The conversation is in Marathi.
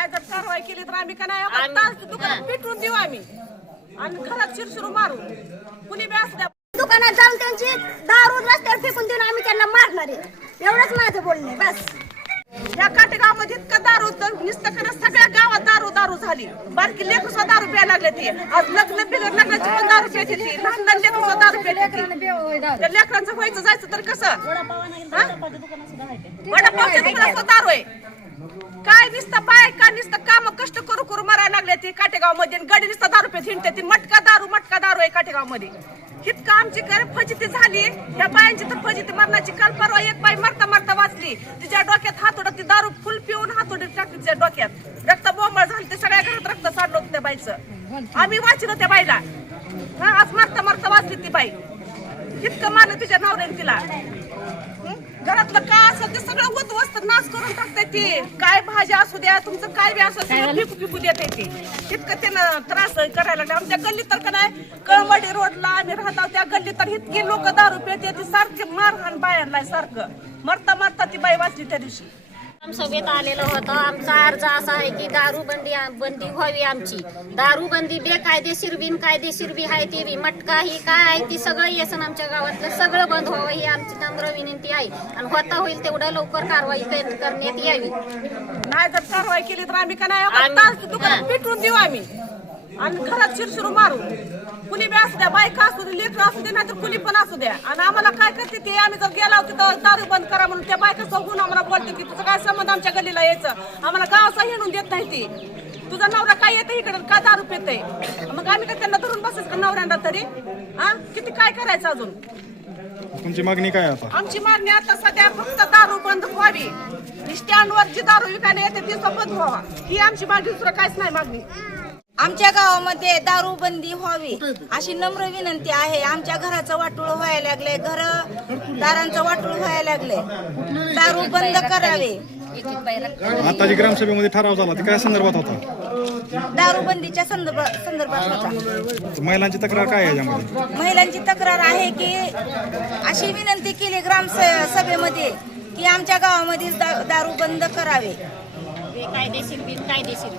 नाही जर कारवाई केली तर आम्ही का नाही? तास दुकानात. पेटवून देऊ आम्ही. आणि घरात शिरशिरू मारू कुणी बी असू द्या. दुकानात जाऊन त्यांची दारू रस्त्यावर फेकून देऊन आम्ही त्यांना मारणार आहे. एवढंच माझं बोलणं बस. या काटेगावमध्ये इतकं दारू तर नुसतं करा सगळ्या गावात दारू दारू झाली. बारकी लेकरं सुद्धा दारू प्यायला लागले ती. आज लग्न बिगर लग्नाची पण दारू प्यायची ती लहान लहान लेकरं सुद्धा दारू प्यायची त्या लेकरांचं व्हायचं जायचं तर कसं? वडापावच्या दुकानात सुद्धा दारू आहे. काय नुसतं बाय काय नुसतं काम कष्ट करू करू मरायला लागले ती काटेगावमध्ये गडी नुसतं दारू पेत हिंडते. ती मटका दारू मटका दारू आहे काटेगावमध्ये इतकं आमची घर फजिती झाली. या बायांची तर फजिती मरणाची काल परवा एक बाई मरता मरता वाचली. तिच्या डोक्यात हातोडा ती दारू फुल पिऊन हातोडी टाकली तिच्या डोक्यात. रक्त बोंबळ झाली ते सगळ्या घरात रक्त साडलं होतं त्या बाईचं. आम्ही वाचलो त्या बाईला. हा आज मरता मरता वाचली ती बाई. इतकं मारलं तिच्या नवऱ्याने तिला. घरातलं काय असेल ते सगळं काय भाज्या असू द्या तुमचं काय बी असू द्या फिकू फिकू देत ती. इतकं त्यानं त्रास करायला लागले. आमच्या गल्लीत तर का नाही कळवडी रोडला आम्ही राहतो. त्या गल्लीत तर इतकी लोक दारू पिते ती सारखे मारहाण बायांना सारखं. मरता मरता ती बाई वाचली त्या दिवशी. सभेत आलेलं होतं. आमचा अर्ज असा आहे की दारू बंदी व्हावी आमची. दारू बंदी बेकायदेशीर बिन कायदेशीर बी आहे ते बी. मटका ही काय आहे ती सगळं येसन आमच्या गावातलं. सगळं बंद व्हावं ही आमची नम्र विनंती आहे. आणि होता होईल तेवढं लवकर कारवाई कर- करण्यात यावी. नाही जर कारवाई केली तर आम्ही का नाही. पेटवून देऊ आम्ही. आणि घरात शिरशिरू मारू. कुणी बी असू द्या बायका असू दे लेकर असू दे नाहीतर कुणी पण असू द्या. आणि आम्हाला काय करते ते? आम्ही जर गेला तिथं दारू बंद करा म्हणून त्या बायका सगून आम्हाला बोलते की तुझं काय संबंध आमच्या गल्लीला यायचं? आम्हाला गावाचा हिणून देत नाही ती. तुझा नवरा काय येते इकडे? का दारू पिते मग आम्ही का त्यांना धरून बसायचं का नवऱ्यांना तरी? हा किती काय करायचं अजून? तुमची मागणी काय आता? आमची मागणी आता सध्या फक्त दारू बंद व्हावी. स्टँडवर जी दारू विकायला येते ती बंद व्हावा. ही आमची मागणी दुसरं काहीच नाही मागणी. आमच्या गावामध्ये दारू बंदी व्हावी अशी नम्र विनंती आहे. आमच्या घराचं वाटोळ व्हायला लागले घर दारांचं वाटोळ व्हायला लागले दारू बंद करावे. आता जी ग्रामसभेमध्ये ठराव झाला ते काय संदर्भात होता? दारू बंदीच्या संदर्भ संदर्भात होता. महिलांची तक्रार काय आहे याच्यामध्ये? महिलांची तक्रार आहे की अशी विनंती केली ग्राम सभेमध्ये की आमच्या गावामध्ये दा- दारू बंद करावे. बेकायदेशीर बिन कायदेशीर